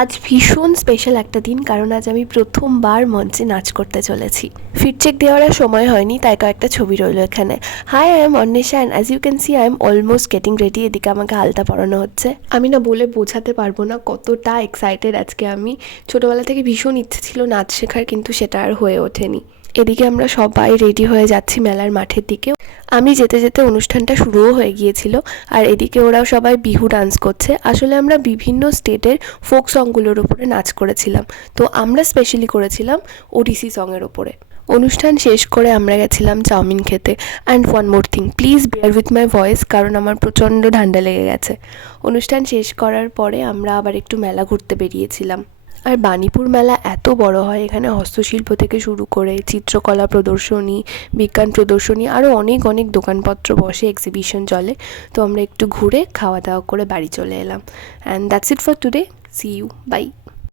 আজ ভীষণ স্পেশাল একটা দিন, কারণ আজ আমি প্রথমবার মঞ্চে নাচ করতে চলেছি। ফিডচেক দেওয়ার আর সময় হয়নি, তাই কয়েকটা ছবি রইল এখানে। Hi, I am Anwesha and as you can see I am almost getting ready. এদিকে আমাকে আলতা পরানো হচ্ছে। আমি না বলে বোঝাতে পারবো না কতটা এক্সাইটেড আজকে আমি। ছোটোবেলা থেকে ভীষণ ইচ্ছে ছিল নাচ শেখার, কিন্তু সেটা আর হয়ে ওঠেনি। এদিকে আমরা সবাই রেডি হয়ে যাচ্ছি মেলার মাঠের দিকে। আমি যেতে যেতে অনুষ্ঠানটা শুরুও হয়ে গিয়েছিল, আর এদিকে ওরাও সবাই বিহু ডান্স করছে। আসলে আমরা বিভিন্ন স্টেটের ফোক সংগুলোর উপরে নাচ করেছিলাম, তো আমরা স্পেশালি করেছিলাম ওডিসি সংয়ের ওপরে। অনুষ্ঠান শেষ করে আমরা গেছিলাম চাউমিন খেতে। And one more thing, please bear with my voice, কারণ আমার প্রচণ্ড ঠান্ডা লেগে গেছে। অনুষ্ঠান শেষ করার পরে আমরা আবার একটু মেলা ঘুরতে বেরিয়েছিলাম। আর বাণীপুর মেলা এত বড় হয়, এখানে হস্তশিল্প থেকে শুরু করে চিত্রকলা প্রদর্শনী, বিজ্ঞান প্রদর্শনী, আরও অনেক অনেক দোকানপত্র বসে, এক্সিবিশন চলে। তো আমরা একটু ঘুরে খাওয়া দাওয়া করে বাড়ি চলে এলাম। And that's it for today. See you, by.